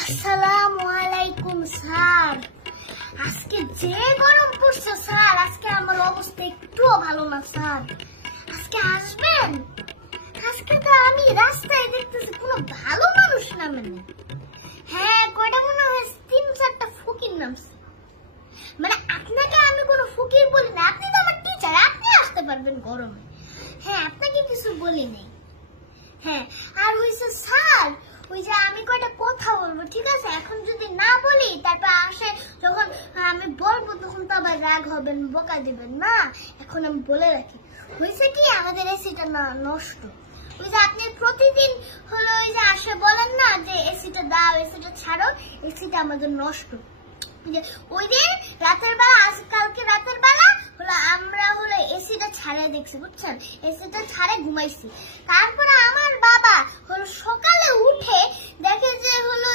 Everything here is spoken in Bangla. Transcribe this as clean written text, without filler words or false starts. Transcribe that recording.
আসসালামু আলাইকুম স্যার। আজকে যে গরম পড়ছে স্যার, আজকে আমার অবস্থা একটুও ভালো না স্যার। আজকে আসবেন? আজকে তো আমি রাস্তায় দেখতেছি কোনো ভালো মানুষ নামে না। হ্যাঁ, কয়টা মনে হয় 3-4টা ফকির নামছে। মানে আপনাকে আমি কোনো ফকির বলি না, আপনি তো আমার টিচার, আপনি আসতে পারবেন গরমে। হ্যাঁ, আপনাকে কিছু বলি নাই। হ্যাঁ, আর হইছে স্যার, ওই যে আমি কয়টা কথা বলবো, ঠিক আছে? এখন যদি না বলি তারপর আসে যখন আমি বলবো তখন তো আবার রাগ হবেন, বকা দিবেন না। এখন আমি বলে রাখি, হয়েছে কি আমাদের এসিটা না নষ্ট। ওই যে আপনি প্রতিদিন হলো ওই যে আসে বলেন না যে এসিটা দাও, এসিটা ছাড়ো, এসিটা আমাদের নষ্ট। ওই দিন রাতের বেলা, আজকালকে রাতের বেলা হলো আমরা হলো এসিটা ছাড়ে দেখছি, বুঝছেন? এসিটা ছাড়ে ঘুমাইছি। তারপরে আমার বাবা হলো সকালে উঠে দেখে যে হলো